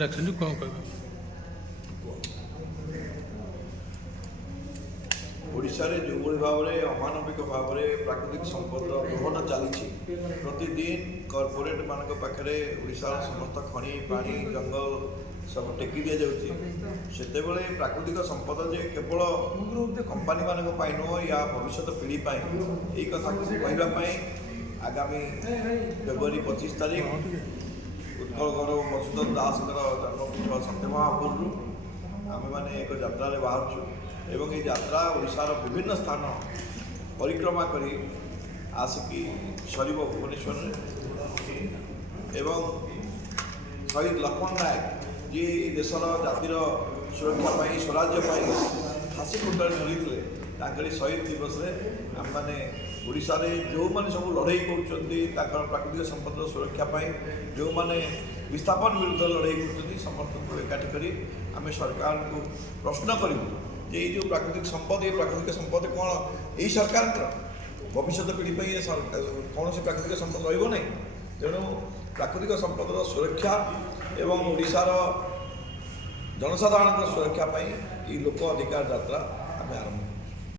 ଡାକିଛନ୍ତି କ'ଣ କହିବେ? ଓଡ଼ିଶାରେ ଯେଉଁଭଳି ଭାବରେ ଅମାନବିକ ଭାବରେ ପ୍ରାକୃତିକ ସମ୍ପଦର ଦୋହନ ଚାଲିଛି, ପ୍ରତିଦିନ କର୍ପୋରେଟ୍ମାନଙ୍କ ପାଖରେ ଓଡ଼ିଶାର ସମସ୍ତ ଖଣି ପାଣି ଜଙ୍ଗଲ ସବୁ ଟେକି ଦିଆଯାଉଛି। ସେତେବେଳେ ପ୍ରାକୃତିକ ସମ୍ପଦ ଯେ କେବଳ କମ୍ପାନୀମାନଙ୍କ ପାଇଁ ନୁହଁ, ୟା ଭବିଷ୍ୟତ ପିଢ଼ି ପାଇଁ, ଏହି କଥାକୁ କହିବା ପାଇଁ ଆଗାମୀ ଫେବୃଆରୀ 25 ତାରିଖ ଉତ୍କଳ ଗୌରବ ମଧୁସୂଦନ ଦାସଙ୍କର ଜନ୍ମପୀଠ ସତ୍ୟମହାପୁରରୁ ଆମେମାନେ ଏକ ଯାତ୍ରାରେ ବାହାରୁଛୁ ଏବଂ ଏହି ଯାତ୍ରା ଓଡ଼ିଶାର ବିଭିନ୍ନ ସ୍ଥାନ ପରିକ୍ରମା କରି ଆସିକି ସରିବ ଭୁବନେଶ୍ୱରରେ। ଏବଂ ଶହୀଦ ଲକ୍ଷ୍ମଣ ନାୟକ ଯିଏ ଏହି ଦେଶର ଜାତିର ସୁରକ୍ଷା ପାଇଁ ସ୍ୱରାଜ୍ୟ ପାଇଁ ଫାଶୀ ଖୁଣ୍ଟରେ ଝୁଲିଥିଲେ, ତାଙ୍କରି ଶହୀଦ ଦିବସରେ ଆମେମାନେ ଓଡ଼ିଶାରେ ଯେଉଁମାନେ ସବୁ ଲଢ଼େଇ କରୁଛନ୍ତି ତାଙ୍କର ପ୍ରାକୃତିକ ସମ୍ପଦର ସୁରକ୍ଷା ପାଇଁ, ଯେଉଁମାନେ ବିସ୍ଥାପନ ବିରୁଦ୍ଧରେ ଲଢ଼େଇ କରୁଛନ୍ତି, ସମସ୍ତଙ୍କୁ ଏକାଠି କରି ଆମେ ସରକାରଙ୍କୁ ପ୍ରଶ୍ନ କରିବୁ ଯେ ଏଇ ଯେଉଁ ପ୍ରାକୃତିକ ସମ୍ପଦ, ଏ ପ୍ରାକୃତିକ ସମ୍ପଦ କ'ଣ ଏଇ ସରକାରଙ୍କର? ଭବିଷ୍ୟତ ପିଢ଼ି ପାଇଁ କୌଣସି ପ୍ରାକୃତିକ ସମ୍ପଦ ରହିବ ନାହିଁ। ତେଣୁ ପ୍ରାକୃତିକ ସମ୍ପଦର ସୁରକ୍ଷା ଏବଂ ଓଡ଼ିଶାର ଜନସାଧାରଣଙ୍କ ସୁରକ୍ଷା ପାଇଁ ଏହି ଲୋକ ଅଧିକାର ଯାତ୍ରା ଆମେ ଆରମ୍ଭ